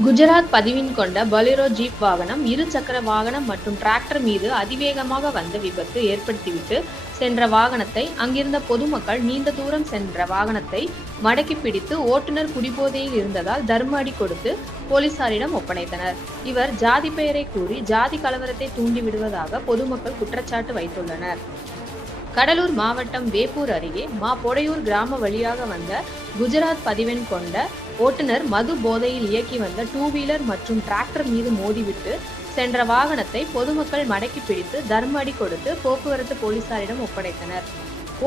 குஜராத் பதிவின் கொண்ட பொலேரோ ஜீப் வாகனம், இரு சக்கர வாகனம் மற்றும் டிராக்டர் மீது அதிவேகமாக வந்து விபத்து ஏற்படுத்திவிட்டு சென்ற வாகனத்தை அங்கிருந்த பொதுமக்கள் நீண்ட தூரம் சென்ற வாகனத்தை மடக்கி பிடித்து ஓட்டுநர் குடிபோதையில் இருந்ததால் தர்ம அடி கொடுத்து போலீசாரிடம் ஒப்படைத்தனர். இவர் ஜாதி பெயரை கூறி ஜாதி கலவரத்தை தூண்டிவிடுவதாக பொதுமக்கள் குற்றச்சாட்டு வைத்துள்ளனர். கடலூர் மாவட்டம் வேப்பூர் அருகே பொடையூர் கிராம வழியாக வந்த குஜராத் பதிவெண் கொண்ட ஓட்டுநர் மது போதையில் இயக்கி வந்த 2 வீலர் மற்றும் டிராக்டர் மீது மோதிவிட்டு சென்ற வாகனத்தை பொதுமக்கள் மடக்கி பிடித்து தர்ம அடி கொடுத்து போக்குவரத்து போலீசாரிடம் ஒப்படைத்தனர்.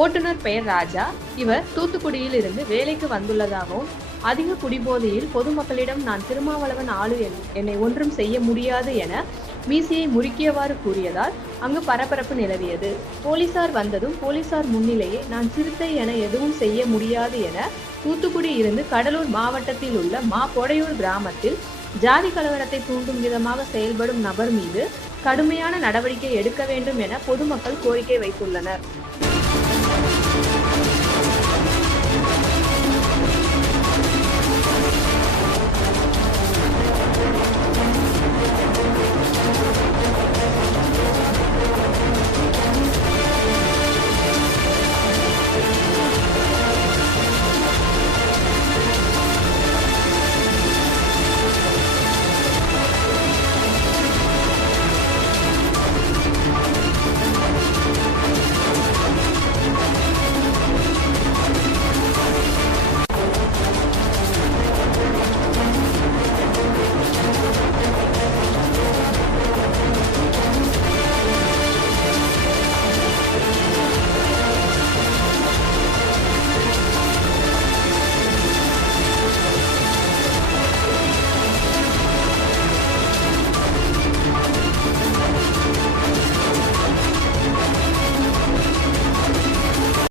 ஓட்டுநர் பெயர் ராஜா. இவர் தூத்துக்குடியில் இருந்து வேலைக்கு வந்துள்ளதாகவும், அதிக குடிபோதையில் பொதுமக்களிடம் நான் திருமாவளவன் ஆளு, என்னை ஒன்றும் செய்ய முடியாது என மீசையை முறுக்கியவாறு கூறியதால் அங்கு பரபரப்பு நிலவியது. போலீசார் வந்ததும் போலீசார் முன்னிலையே நான் சிறுத்தை என எதுவும் செய்ய முடியாது என தூத்துக்குடி இருந்து கடலூர் மாவட்டத்தில் உள்ள பொடையூர் கிராமத்தில் ஜாதி கலவரத்தை தூண்டும் விதமாக செயல்படும் நபர் மீது கடுமையான நடவடிக்கை எடுக்க வேண்டும் என பொதுமக்கள் கோரிக்கை வைத்துள்ளனர்.